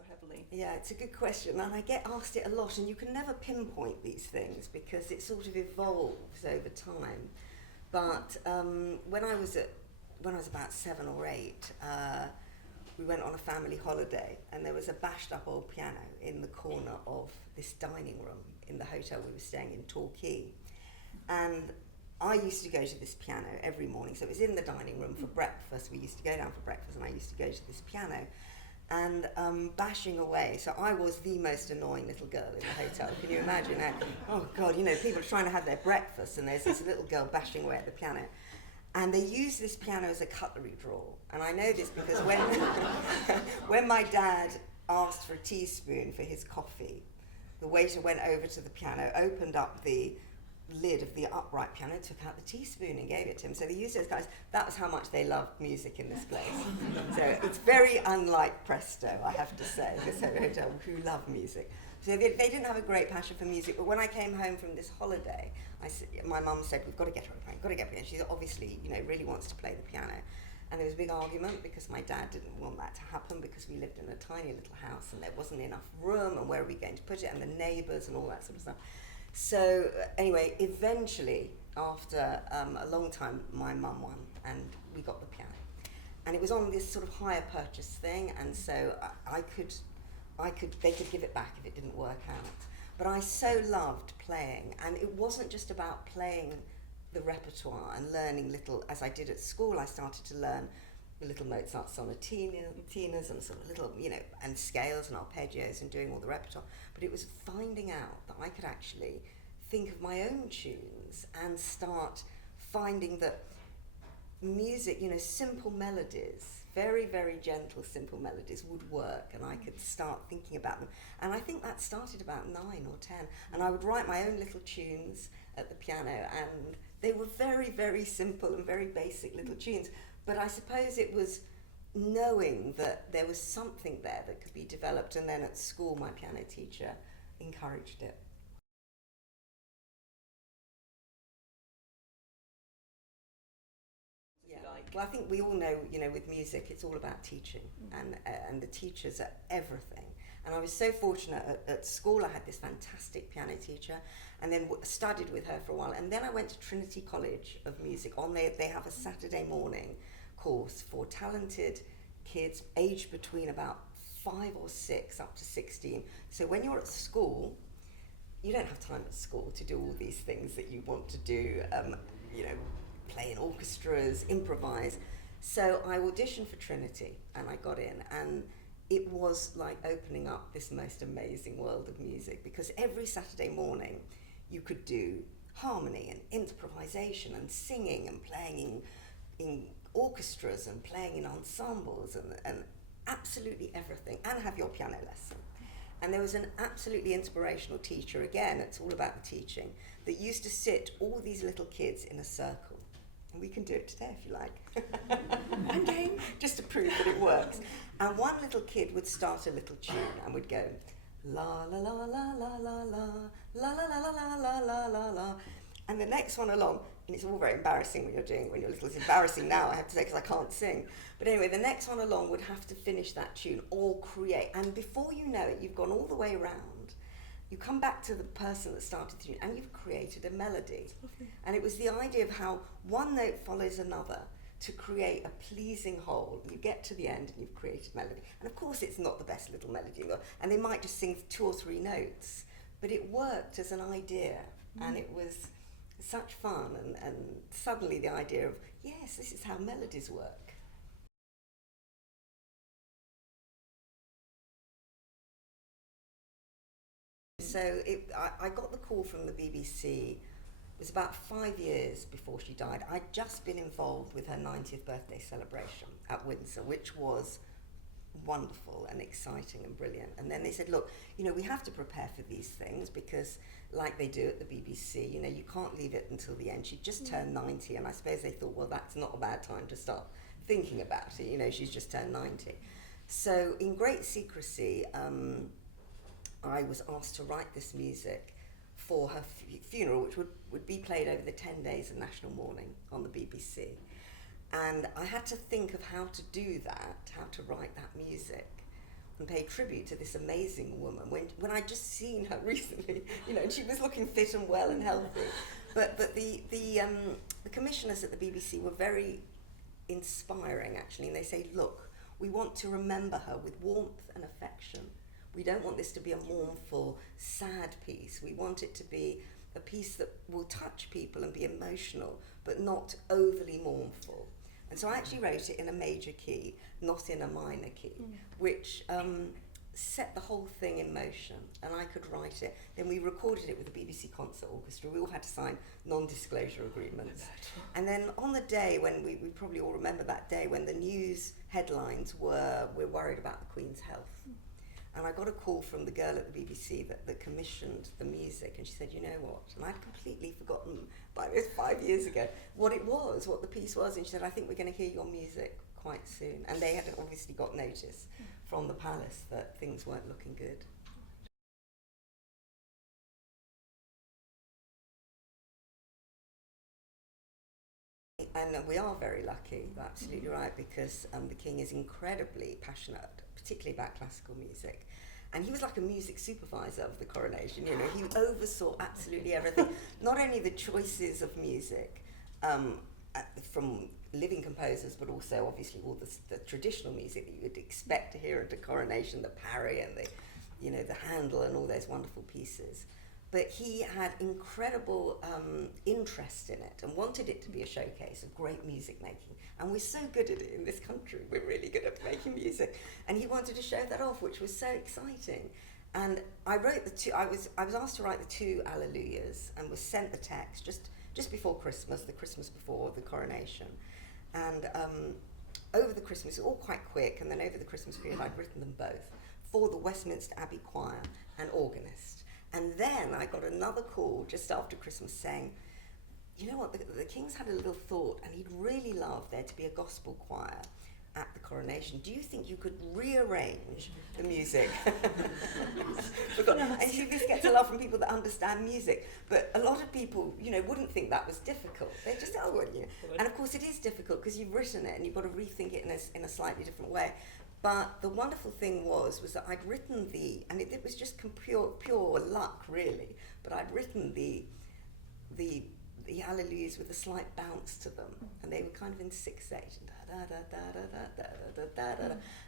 so heavily? Yeah, it's a good question, and I get asked it a lot, and you can never pinpoint these things because it sort of evolves over time. But when I was about 7 or 8, we went on a family holiday, and there was a bashed up old piano in the corner of this dining room in the hotel we were staying in, Torquay. And I used to go to this piano every morning. So it was in the dining room for breakfast. We used to go down for breakfast, and I used to go to this piano and bashing away. So I was the most annoying little girl in the hotel. Can you imagine? Oh God, people are trying to have their breakfast, and there's this little girl bashing away at the piano. And they use this piano as a cutlery drawer. And I know this because when my dad asked for a teaspoon for his coffee, the waiter went over to the piano, opened up the lid of the upright piano, took out the teaspoon and gave it to him. So they used those guys. That was how much they loved music in this place. So it's very unlike Presto, I have to say, this hotel, who love music. So they didn't have a great passion for music, but when I came home from this holiday, my mum said, we've got to get her a piano, got to get her a piano. She obviously, really wants to play the piano. And there was a big argument because my dad didn't want that to happen because we lived in a tiny little house and there wasn't enough room, and where are we going to put it, and the neighbours and all that sort of stuff. So anyway, eventually, after a long time, my mum won and we got the piano. And it was on this sort of hire purchase thing, and so they could give it back if it didn't work out. But I so loved playing, and it wasn't just about playing the repertoire and learning little, as I did at school. I started to learn the little Mozart sonatinas and sort of little, and scales and arpeggios and doing all the repertoire. But it was finding out that I could actually think of my own tunes and start finding that music, simple melodies, very, very gentle, simple melodies would work, and I could start thinking about them. And I think that started about 9 or 10. And I would write my own little tunes at the piano, and they were very, very simple and very basic little tunes. But I suppose it was knowing that there was something there that could be developed, and then at school my piano teacher encouraged it. Yeah. Well, I think we all know, with music, it's all about teaching, and the teachers are everything. And I was so fortunate at school. I had this fantastic piano teacher, and then studied with her for a while. And then I went to Trinity College of Music. They have a Saturday morning course for talented kids aged between about 5 or 6 up to 16. So when you're at school, you don't have time at school to do all these things that you want to do, play in orchestras, improvise. So I auditioned for Trinity, and I got in, and it was like opening up this most amazing world of music, because every Saturday morning you could do harmony and improvisation and singing and playing in orchestras and playing in ensembles and absolutely everything, and have your piano lesson. And there was an absolutely inspirational teacher, again, it's all about the teaching, that used to sit all these little kids in a circle. And we can do it today if you like. I'm game. Just to prove that it works. And one little kid would start a little tune and would go, la la la la la la la, la la la la la la la la. And the next one along, and it's all very embarrassing when you're little. It's embarrassing now, I have to say, because I can't sing. But anyway, the next one along would have to finish that tune or create. And before you know it, you've gone all the way around. You come back to the person that started the tune, and you've created a melody. And it was the idea of how one note follows another to create a pleasing whole. You get to the end and you've created melody. And of course it's not the best little melody in the world, and they might just sing 2 or 3 notes, but it worked as an idea, and it was such fun, and suddenly the idea of, yes, this is how melodies work. So I got the call from the BBC. It was about 5 years before she died. I'd just been involved with her 90th birthday celebration at Windsor, which was wonderful and exciting and brilliant. And then they said, look, we have to prepare for these things, because like they do at the BBC, you can't leave it until the end. She'd just turned 90, and I suppose they thought, well, that's not a bad time to start thinking about it. She's just turned 90. So in great secrecy, I was asked to write this music for her funeral, which would be played over the 10 days of national mourning on the BBC. And I had to think of how to do that, how to write that music. and pay tribute to this amazing woman when I'd just seen her recently, and she was looking fit and well and healthy. But the commissioners at the BBC were very inspiring, actually, and they say, look, we want to remember her with warmth and affection. We don't want this to be a mournful, sad piece. We want it to be a piece that will touch people and be emotional, but not overly mournful. And so I actually wrote it in a major key, not in a minor key, which set the whole thing in motion, and I could write it. Then we recorded it with the BBC Concert Orchestra. We all had to sign non-disclosure agreements. And then on the day when we probably all remember that day when the news headlines were, "We're worried about the Queen's health." And I got a call from the girl at the BBC that commissioned the music, and she said, you know what, and I'd completely forgotten by this 5 years ago what the piece was, and she said, I think we're going to hear your music quite soon. And they had obviously got notice from the palace that things weren't looking good. And we are very lucky, you're absolutely right, because the King is incredibly passionate, particularly about classical music. And he was like a music supervisor of the coronation, he oversaw absolutely everything. Not only the choices of music from living composers, but also obviously all the traditional music that you would expect to hear at a coronation, the parry and the Handel and all those wonderful pieces. But he had incredible interest in it and wanted it to be a showcase of great music making. And we're so good at it in this country. We're really good at making music. And he wanted to show that off, which was so exciting. And I wrote I was asked to write the 2 Alleluias and was sent the text just before Christmas, the Christmas before the coronation. And over the Christmas, all quite quick, and then over the Christmas period, I'd written them both for the Westminster Abbey Choir and organist. And then I got another call just after Christmas saying, you know what, the King's had a little thought and he'd really love there to be a gospel choir at the coronation. Do you think you could rearrange the music? And see, this gets a lot from people that understand music, but a lot of people, wouldn't think that was difficult. They just, And of course it is difficult because you've written it and you've got to rethink it in a slightly different way. But the wonderful thing was that I'd written and it was just pure luck, really, but I'd written the Alleluias with a slight bounce to them, and they were kind of in 6/8,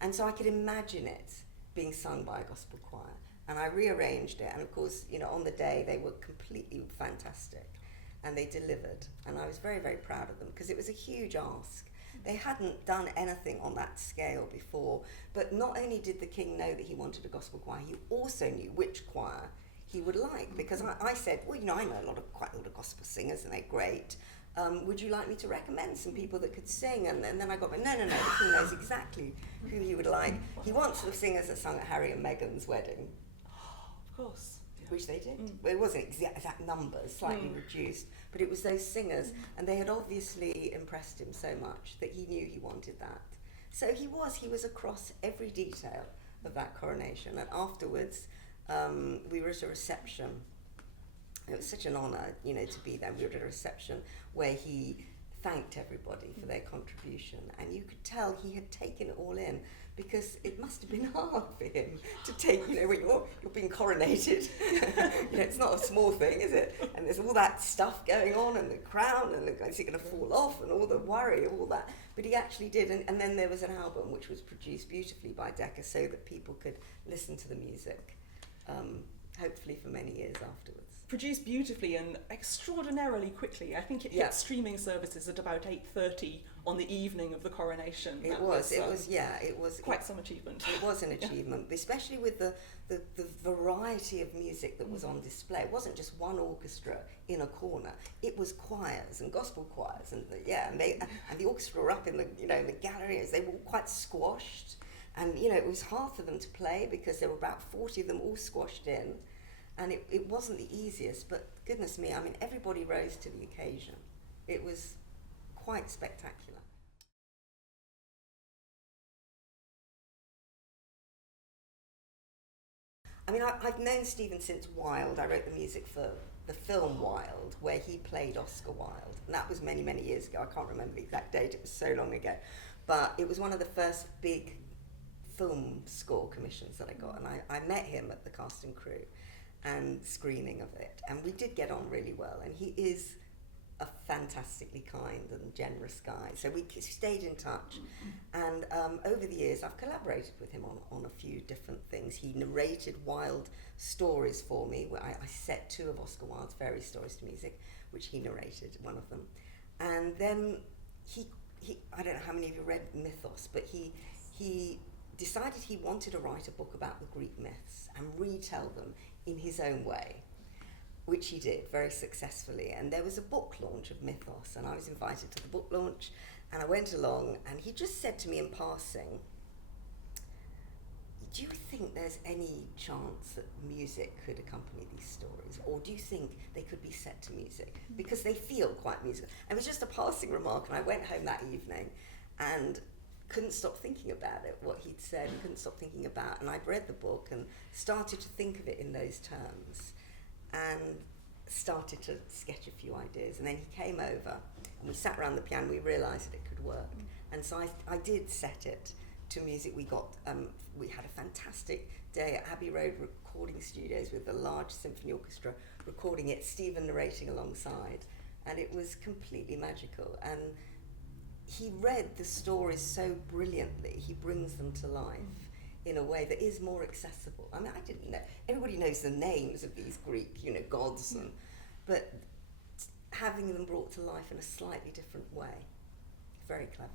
and so I could imagine it being sung by a gospel choir, and I rearranged it, and of course, on the day they were completely fantastic, and they delivered, and I was very, very proud of them, because it was a huge ask. They hadn't done anything on that scale before, but not only did the King know that he wanted a gospel choir, he also knew which choir he would like, because I said, well, I know quite a lot of gospel singers and they're great. Would you like me to recommend some people that could sing? And then I got, no, the King knows exactly who he would like. He wants the singers that sung at Harry and Meghan's wedding. Of course. Which they did. Well, it wasn't exact numbers, slightly reduced, but it was those singers, and they had obviously impressed him so much that he knew he wanted that. So he was across every detail of that coronation, and afterwards we were at a reception. It was such an honour, to be there. We were at a reception where he thanked everybody for their contribution, and you could tell he had taken it all in, because it must have been hard for him to take, when you're being coronated, it's not a small thing, is it? And there's all that stuff going on, and the crown, and is it going to fall off, and all the worry, all that. But he actually did, and then there was an album which was produced beautifully by Decca so that people could listen to the music, hopefully for many years afterwards. Produced beautifully and extraordinarily quickly. I think it hit streaming services at about 8:30 on the evening of the coronation. It was quite some achievement. It was an achievement, especially with the variety of music that was on display. It wasn't just one orchestra in a corner. It was choirs and gospel choirs, and the orchestra were up in the in the galleries. They were all quite squashed, and it was hard for them to play because there were about 40 of them all squashed in. And it wasn't the easiest, but goodness me, everybody rose to the occasion. It was quite spectacular. I've known Stephen since Wilde. I wrote the music for the film Wilde, where he played Oscar Wilde. And that was many, many years ago. I can't remember the exact date, it was so long ago. But it was one of the first big film score commissions that I got, and I met him at the cast and crew and screening of it, and we did get on really well, and he is a fantastically kind and generous guy, so we stayed in touch. And over the years I've collaborated with him on a few different things. He narrated Wilde stories for me, where I set 2 of Oscar Wilde's fairy stories to music, which he narrated, one of them. And then he I don't know how many of you read Mythos, but he decided he wanted to write a book about the Greek myths and retell them in his own way, which he did very successfully. And there was a book launch of Mythos, and I was invited to the book launch, and I went along, and he just said to me in passing, do you think there's any chance that music could accompany these stories, or do you think they could be set to music? Because they feel quite musical. And it was just a passing remark, and I went home that evening and couldn't stop thinking about it, what he'd said, couldn't stop thinking about, and I'd read the book and started to think of it in those terms, and started to sketch a few ideas. And then he came over, and we sat around the piano, we realised that it could work. And so I did set it to music. We had a fantastic day at Abbey Road Recording Studios with a large symphony orchestra recording it, Stephen narrating alongside, and it was completely magical. And he read the stories so brilliantly, he brings them to life in a way that is more accessible. I mean, I didn't know, everybody knows the names of these Greek, gods, but having them brought to life in a slightly different way, very clever.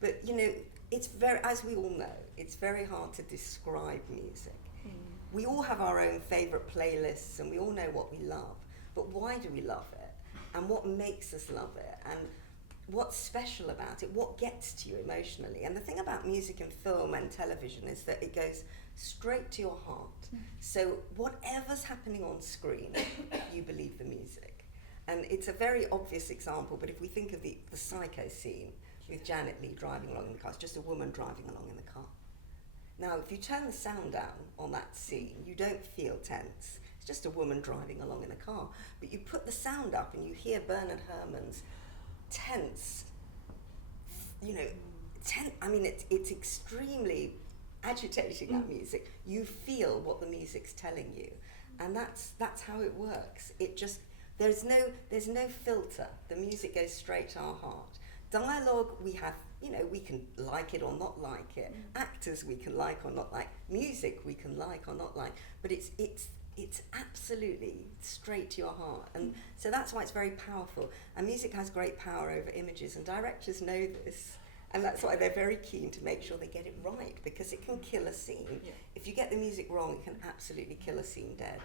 But it's very, as we all know, it's very hard to describe music. We all have our own favourite playlists, and we all know what we love. But why do we love it? And what makes us love it? And what's special about it? What gets to you emotionally? And the thing about music and film and television is that it goes straight to your heart. So whatever's happening on screen, you believe the music. And it's a very obvious example, but if we think of the Psycho scene with Janet Leigh driving along in the car, it's just a woman driving along in the car. Now, if you turn the sound down on that scene, you don't feel tense. It's just a woman driving along in a car. But you put the sound up and you hear Bernard Herrmann's tense, it's extremely agitating, that music. You feel what the music's telling you. And that's how it works. It just, there's no filter. The music goes straight to our heart. Dialogue, we have, we can like it or not like it. Actors we can like or not like. Music we can like or not like. But it's absolutely straight to your heart. And so that's why it's very powerful. And music has great power over images, and directors know this. And that's why they're very keen to make sure they get it right, because it can kill a scene. Yeah. If you get the music wrong, it can absolutely kill a scene dead.